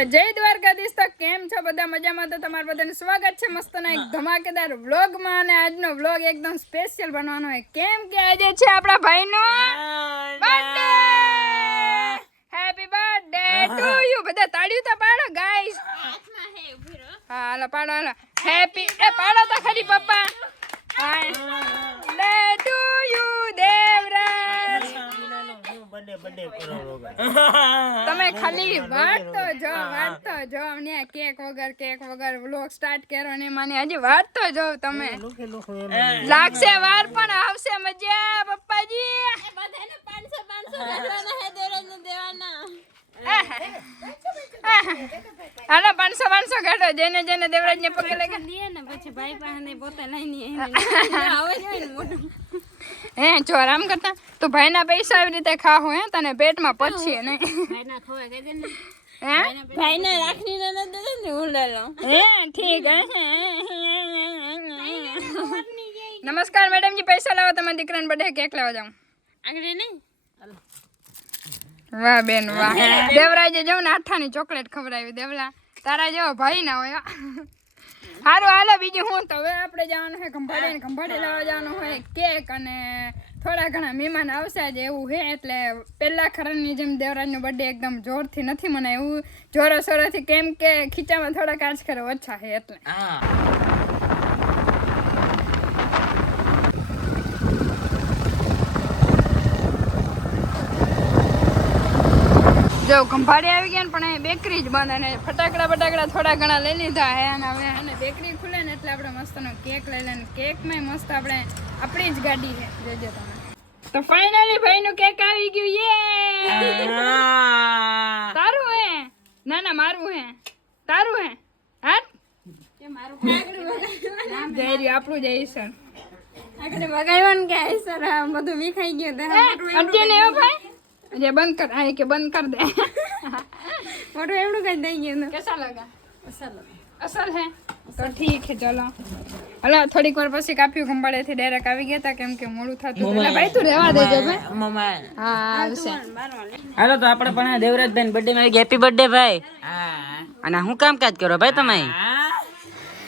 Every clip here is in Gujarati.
જય દ્વારકાધીશ તો કેમ છો? બધા મજામાં? તો તમારા બધાનું સ્વાગત છે મસ્તના એક ધમાકેદાર વ્લોગમાં અને આજનો વ્લોગ એકદમ સ્પેશિયલ બનવાનો હોય. કેમ કે આજે છે આપણા ભાઈનો birthday happy birthday to you બધા તાળીઓ તો પાડો ગાઈસ હા હાલો પાડો હાલો. હેપી એ પાડો તો ખરી પપ્પા. બર્થડે ટુ યુ દેવરાજ કરો તમે ખાલી વાત તો જો વાત તો જો ને કેક વગર કેક વગર વ્લોગ સ્ટાર્ટ કર્યો ને મને હજી વાત તો જો તમે લાગશે વાર પણ આવશે મજા પપ્પાજી. હાલો પાંચસો પાંચસો કાઢો જેને જેને દેવરાજ ને પગે લાગે હે જો આરામ કરતા. તું ભાઈના પૈસા આવી રીતે ખાહો હે તને પેટમાં પછી નહીં. હે? ભાઈના રાખડીને ન દે ને ઉડાલો. હે ઠીક હે નમસ્કાર મેડમજી પૈસા લાવો તમારા દીકરાને બર્થડે કેક લાવવા જાઉં. આગળ નહીં? વાહ બેન વાહ. દેવરાજે જો ને આઠાની ચોકલેટ ખવડાવી દેવલા. તારા જેવો ભાઈ ના હોય સારું હાલો, બીજું હું તો હવે આપણે જવાનું હોય ખંભાળે ખંભાળે લાવવા જવાનું હોય કેક અને થોડા ઘણા મહેમાન આવશે જ એવું છે, એટલે પહેલા ખરાની જેમ દેવરાજનો બર્થડે એકદમ જોરથી નથી મને એવું જોરો સોરોથી કેમ કે ખીચામાં થોડા કાચ ખરો ઓછા છે એટલે. જો ખંભાળી આવી ગયા ને પણ એ બેકરી જ બંધ અને ફટાકડા ફટાકડા થોડા ઘણા લઈ લીધા હે અને હવે અને બેકરી ખુલે ને એટલે આપણે મસ્તનો કેક લઈ લઈએ. કેકમાં મસ્ત આપણે આપણી જ ગાડી છે. જોજો તમે. તો ફાઇનલી ભાઈનું કેક આવી ગયું યે તારું હે? ના ના મારું હે. તારું હે? હા જય રહ્યું આપણું જય સર આગળ વગાડવાનું કે આઈ સર આ બધું વિખાઈ ગયું તે અડજે ને એવો ભાઈ? જે બંધ કર આ કે બંધ કર દે. મોટો એવડું કઈ દઈ ગયું કેસા લગા? અસલ અસલ હે? તો ઠીક હે ચલો. હલો થોડીક વાર પછી કાપ્યું ખંભાળે થી ડાયરેક્ટ આવી ગયા હતા કેમ કે મોડું થતું એટલે ભાઈ તું રહેવા દેજો ભાઈ. મમ્મા હા આવશે. હાલો તો આપણે પણ દેવરાજ ભાઈ બર્થડે માં હેપી બર્થડે ભાઈ. હા. અને હું કામ કાજ કરો ભાઈ તમે?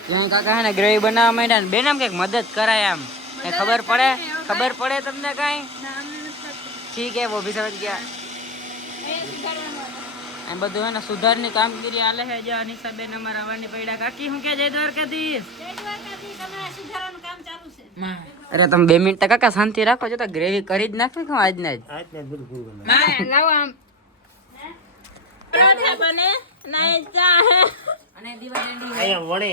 ક્યાં કાકા હે ને ગ્રેવી બનાવવા માંડ્યા ને બેન આમ કંઈક મદદ કરાય આમ. ખબર પડે? ખબર પડે તમને કાઈ? ઠીક હે વો ભી સમજ ગયા. એમ બધું હે ને સુધારની કામગીરી આલે હે જો અનિશા બેન અમારા આવવાની પૈડા કાકી હું કે જય દ્વારકાધીશ? અરે તમે બે મિનિટ કાકા શાંતિ રાખો છો તો ગ્રેવી કરી જ નાખી કે આજ ના જ આજ? બધું પૂરું કરી લાવો આમ. પરોઠા બને ના ચા અને દીવા દિવાળી અહીંયા વણે.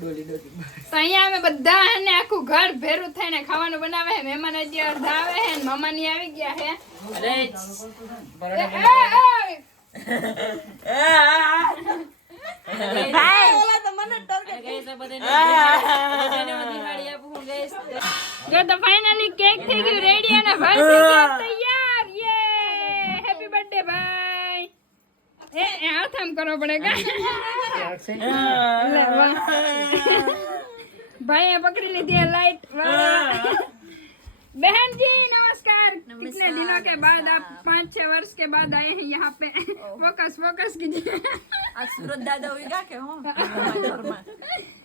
તો અહીંયા અમે બધા હે ને આખું ઘર ભેરું થઈને ખાવાનું બનાવે છે મહેમાન હજી અડધા આવે છે ને મામાની આવી ગયા છે અરે તો ફાઇનલી કેક થઈ ગયું. રેડી અને ભાઈ થઈ ગયા તૈયાર યે હેપી બર્થડે ભાઈ હાથામ કરવો પડે ભાઈ પકડી લીધી લાઈટ बहन जी नमस्कार कितने दिनों के बाद आप पाँच छह वर्ष के बाद आए हैं यहाँ पे फोकस फोकस कीजिए आज सूरत दादा हुई क्या के हो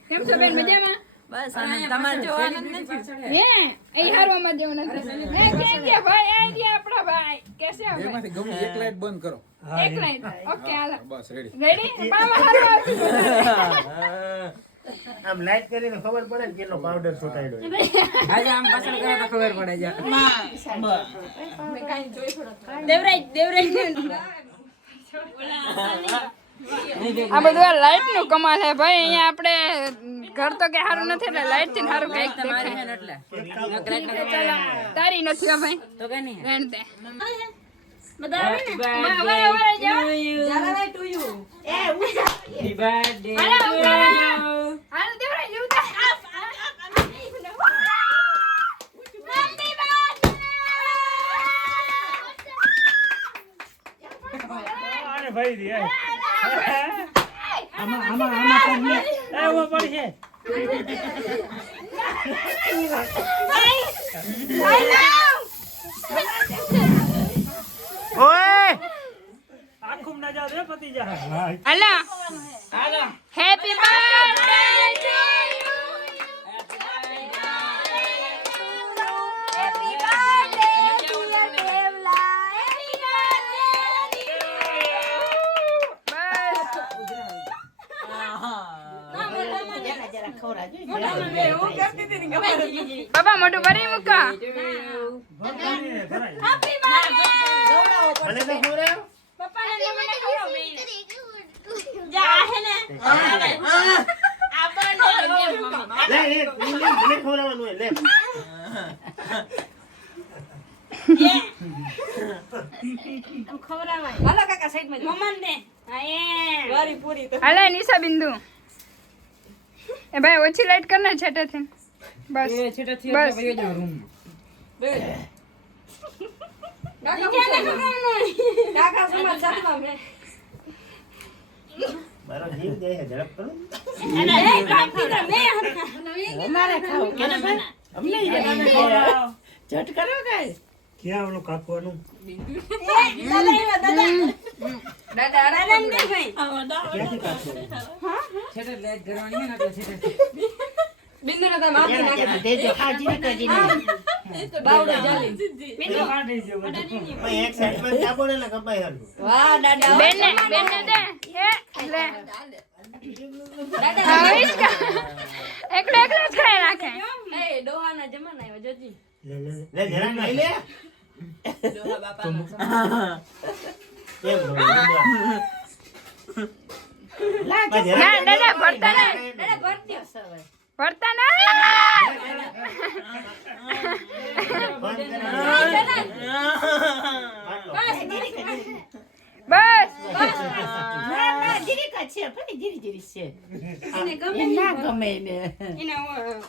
કેમ છો બેન મજામાં બસ અને તમારે જોવાનું નથી? હે? એ હારવામાં જેવું નથી. હે કેમ કે ભાઈ આ રહ્યા આપણા ભાઈ. કે છે ભાઈ? એમાંથી ગમે એક લાઈટ બંધ કરો. એક લાઈટ ઓકે હાલો. બસ રેડી રેડી પાવા હારો આમ લાઈટ કરીને ખબર પડે ને કેટલો પાવડર છોટાડ્યો આજે આમ પાછળ કરે તો ખબર પડે છે દેવરાજ દેવરાજ. આ બધું લાઈટનું કમાલ હે ભાઈ અહીંયા આપણે ઘર તો કે સારું નથી એટલે લાઈટથી સારું કંઈક દેખાય. તારી નથી ભાઈ. તો કે નહીં. રેણ દે. ભાઈ આમાં આમાં આમાં પગ ને એ ઓ પડી છે ઓય આખું ના જાવ પતિ જા હલો હેપી બર્થડે બાબા મોટું ભરી મૂકો. હાલે નિશા બિંદુ એ ભાઈ ઓછી લાઈટ કર ને છેટેથી. બસ. બસ. મારો જીવ જાય છે, ઝડપ કરો. ક્યાં ઓલું કાપવાનું ક્યાંથી કાપવાનું કાઢી જો બધું પણ એક સાઈડ પર ચાપો ને ખાવ કપાઈ હરખું. બેનને બેનને દે એ લે ઓલું કાપવાનું એકલો એકલો જ ખાઈ રાખે લે લે લે, જરાક લઈ લે. ભરવું? પણ જરાક ના દાદા ભરતા ના બંધ ભરતા ના બસ લે ઓય, આને તો દે. ઓય,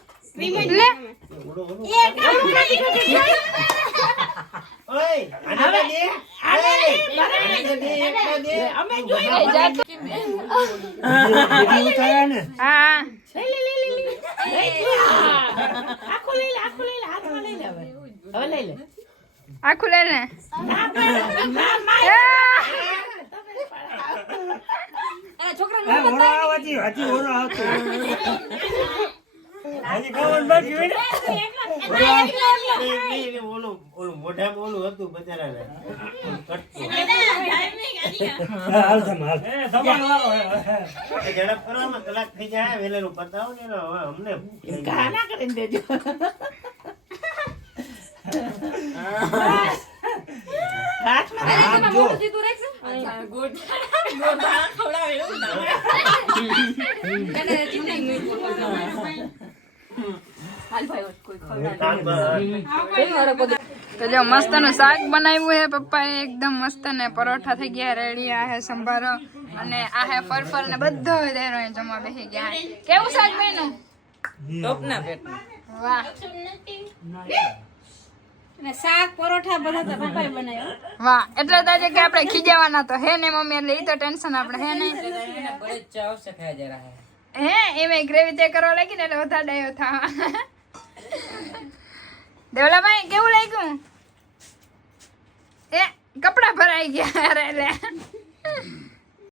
આખું લે હા, ઓરો આવવાથી હજી ખાવાનું બાકી હોય મોઢામાં ઓલું હતું બચારાને. ઝડપ કરવામાં કલાક થઈ જાય વેલેલું અમને. તો જો મસ્તનું શાક બનાવ્યું હે પપ્પાએ એકદમ મસ્ત ને પરોઠા થઈ ગયા રેડી આ હે સંભારો અને આ હે ફરફર ને બધો દેરો જમવા બેસી ગયા. હે. કેવું શાક બન્યું? વાહ. શાક પરોઠા બધા તો પપ્પાએ બનાવ્યા. વાહ. એટલે તો આજે કે આપણે ખીજાવાના તો હે ને મમ્મી એટલે ઈ તો ટેન્શન આપણે હે નહીં. હે. એમાં ગ્રેવી તે કરવા લાગી ને એટલે વધારે ડાયો થવા. દેવલાભાઈ કેવું લાગ્યું? એ કપડા ભરાઈ ગયા અરે લે.